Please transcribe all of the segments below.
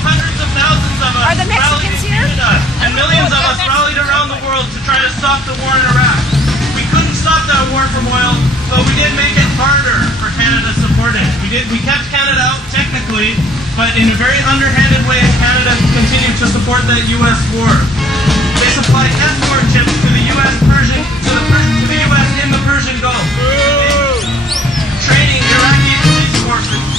hundreds of thousands of us Are the Mexicans here? And millions of us rallied around the world to try to stop the war in Iraq. We couldn't stop that war from oil, but we did make it harder for Canada to support it. We kept Canada out technically, but in a very underhanded way, Canada continued to support that U.S. war. They supplied escort ships to the U.S. in the Persian Gulf, training Iraqi police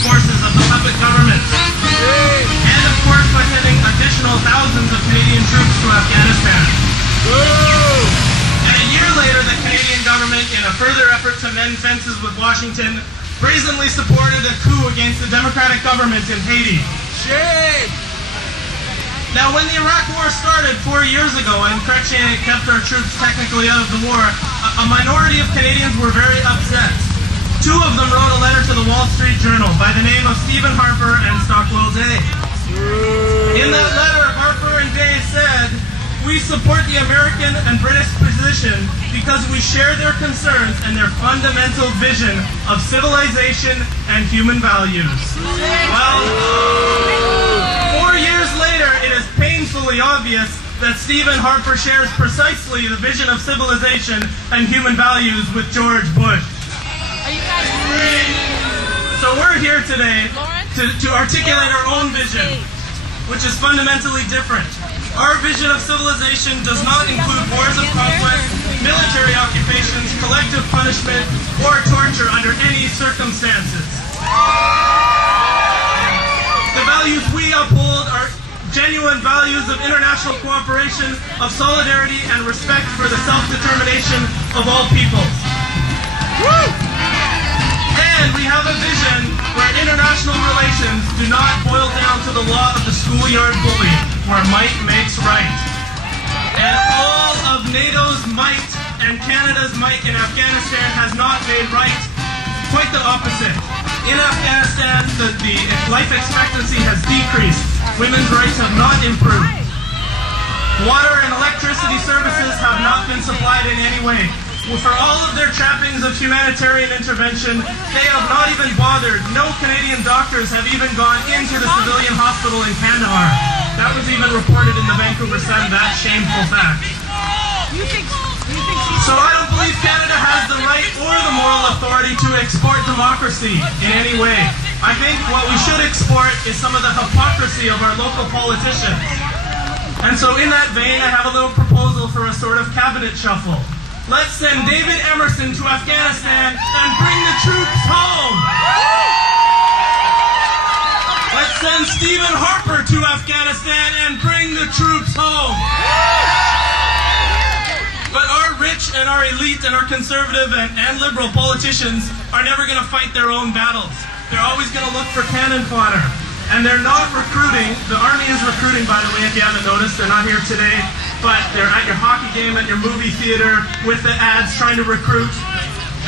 forces of the puppet government, and of course by sending additional thousands of Canadian troops to Afghanistan. And a year later, the Canadian government, in a further effort to mend fences with Washington, brazenly supported a coup against the democratic government in Haiti. Shame! Now, when the Iraq War started 4 years ago and Chrétien kept our troops technically out of the war, a minority of Canadians were very upset. Two of them wrote a letter to the Wall Street Journal by the name of Stephen Harper and Stockwell Day. In that letter, Harper and Day said, "We support the American and British position because we share their concerns and their fundamental vision of civilization and human values." Well, 4 years later, it is painfully obvious that Stephen Harper shares precisely the vision of civilization and human values with George Bush. Are you guys So we're here today to articulate our own vision, which is fundamentally different. Our vision of civilization does not include wars of conquest, military occupations, collective punishment, or torture under any circumstances. The values we uphold are genuine values of international cooperation, of solidarity, and respect for the self-determination of all peoples. And we have a vision where international relations do not boil down to the law of the schoolyard bully, where might makes right. And all of NATO's might and Canada's might in Afghanistan has not made right. Quite the opposite. In Afghanistan, the life expectancy has decreased. Women's rights have not improved. Water and electricity services have not been supplied in any way. For all of their trappings of humanitarian intervention, they have not even bothered. No Canadian doctors have even gone into the civilian hospital in Kandahar. That was even reported in the Vancouver Sun, that shameful fact. So I don't believe Canada has the right or the moral authority to export democracy in any way. I think what we should export is some of the hypocrisy of our local politicians. And so in that vein, I have a little proposal for a sort of cabinet shuffle. Let's send David Emerson to Afghanistan and bring the troops home. Let's send Stephen Harper to Afghanistan and bring the troops home. But our rich and our elite and our conservative and liberal politicians are never going to fight their own battles. They're always going to look for cannon fodder. And they're not recruiting. The Army is recruiting, by the way, if you haven't noticed. They're not here today. But they're at your hockey game, at your movie theater, with the ads trying to recruit.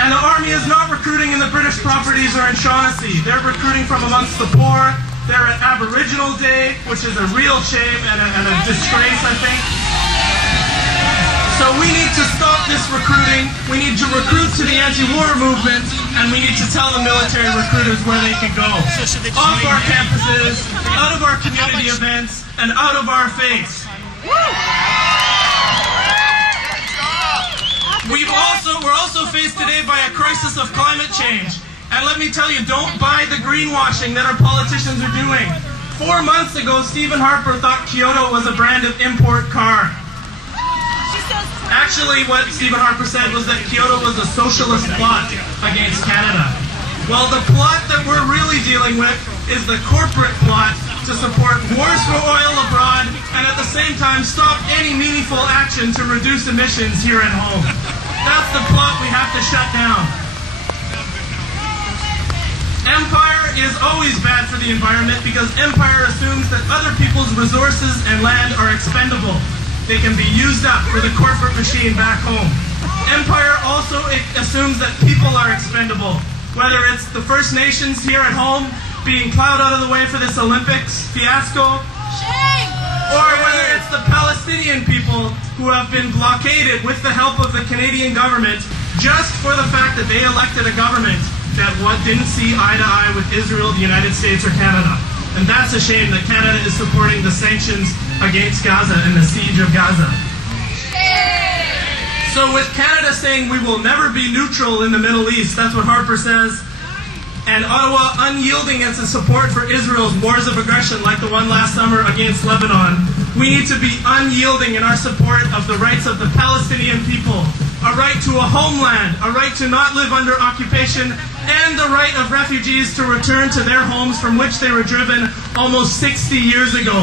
And the Army is not recruiting in the British properties or in Shaughnessy. They're recruiting from amongst the poor. They're at Aboriginal Day, which is a real shame and a disgrace, I think. So we need to stop this recruiting. We need to recruit to the anti-war movement, and we need to tell the military recruiters where they can go. Off our campuses, out of our community events, and out of our face. We're also faced today by a crisis of climate change. And let me tell you, don't buy the greenwashing that our politicians are doing. 4 months ago, Stephen Harper thought Kyoto was a brand of import car. Actually, what Stephen Harper said was that Kyoto was a socialist plot against Canada. Well, the plot that we're really dealing with is the corporate plot to support wars for oil abroad and at the same time stop any meaningful action to reduce emissions here at home. That's the plot we have to shut down. Empire is always bad for the environment because empire assumes that other people's resources and land are expendable. They can be used up for the corporate machine back home. Empire also assumes that people are expendable. Whether it's the First Nations here at home being plowed out of the way for this Olympics fiasco, or whether it's the Palestinian people who have been blockaded with the help of the Canadian government just for the fact that they elected a government that didn't see eye to eye with Israel, the United States, or Canada. And that's a shame that Canada is supporting the sanctions against Gaza and the siege of Gaza. So with Canada saying we will never be neutral in the Middle East, that's what Harper says, and Ottawa unyielding its support for Israel's wars of aggression like the one last summer against Lebanon, we need to be unyielding in our support of the rights of the Palestinian people, a right to a homeland, a right to not live under occupation, and the right of refugees to return to their homes from which they were driven almost 60 years ago.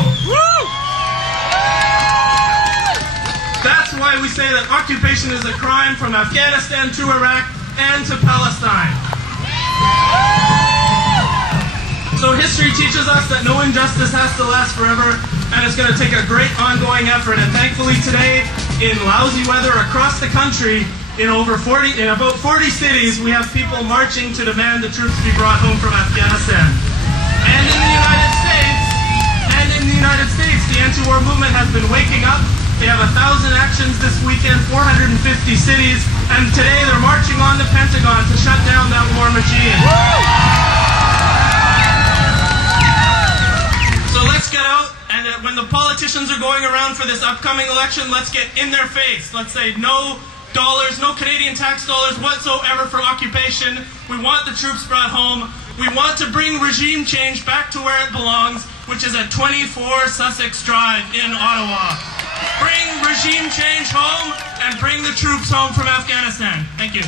That's why we say that occupation is a crime from Afghanistan to Iraq and to Palestine. So history teaches us that no injustice has to last forever, and it's going to take a great ongoing effort. And thankfully today, in lousy weather across the country, in about 40 cities, we have people marching to demand the troops be brought home from Afghanistan. And in the United States, the anti-war movement has been waking up. They have 1,000 actions this weekend, 450 cities, and today they're marching on the Pentagon to shut down that war machine. So let's get out, and when the politicians are going around for this upcoming election, let's get in their face. Let's say no dollars, no Canadian tax dollars whatsoever for occupation. We want the troops brought home. We want to bring regime change back to where it belongs, which is at 24 Sussex Drive in Ottawa. Bring regime change home and bring the troops home from Afghanistan. Thank you.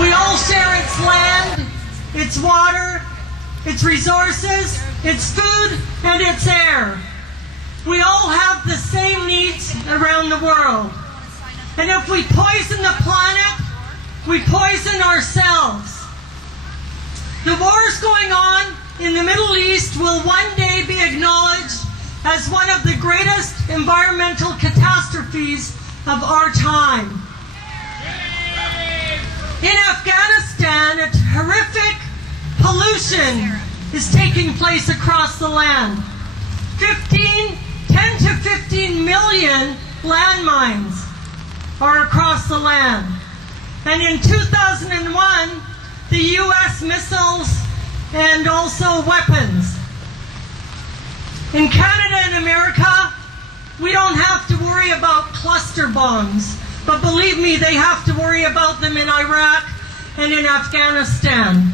We all share its land, its water, its resources, its food, and its air. We all have the same needs around the world. And if we poison the planet, we poison ourselves. The wars going on in the Middle East will one day be acknowledged as one of the greatest environmental catastrophes of our time. In Afghanistan, a horrific pollution is taking place across the land. 10 to 15 million landmines are across the land. And in 2001, the U.S. missiles and also weapons. In Canada and America, we don't have to worry about cluster bombs. But believe me, they have to worry about them in Iraq and in Afghanistan.